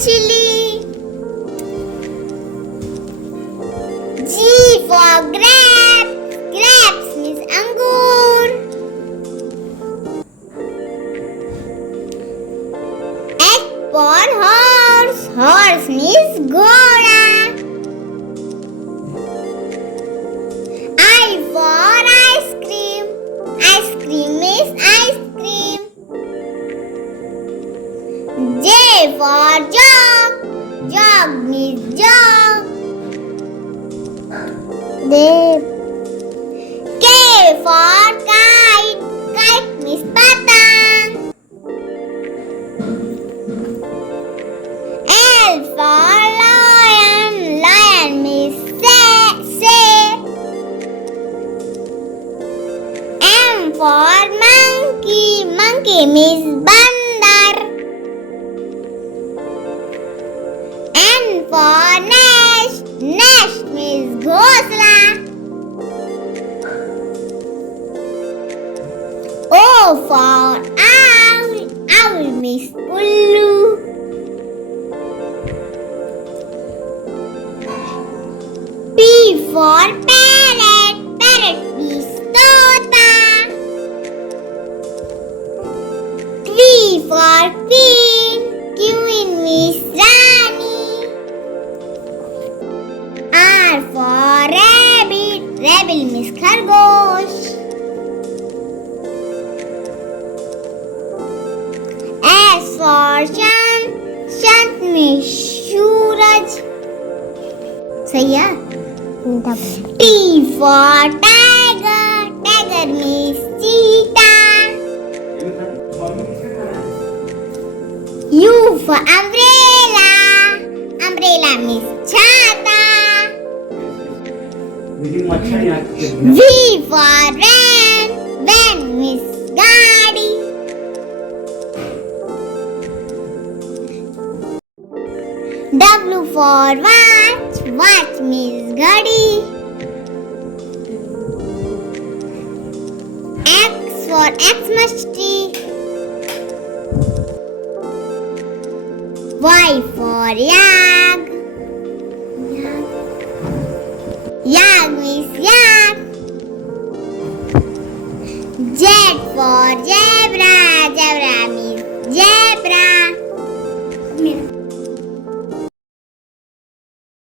मछली. G for grapes. Grapes means अंगूर. H for horse. Horse means घोड़ा. I for ice cream. Ice cream means ice cream. J for jug. Jug means jug. K for kite. Kite means patang. L for lion. Lion means शेर. M for monkey. Monkey means बंदर. N for nest. Nest means घोंसला. O for owl. Owl means उल्लू. P for parrot. Parrot means तोता. Q for queen. Queen means Rani. R for rabbit. Rabbit means खरगोश. S for sun. Sun means सूरज. सही है. T for tiger. Tiger means cheetah. U for umbrella. Umbrella means छाता. V for van. Van means गाड़ी. W for watch. Watch means घड़ी. X for Xmas tree. Y for yak. Yak means yak. Z for zebra. Zebra means zebra.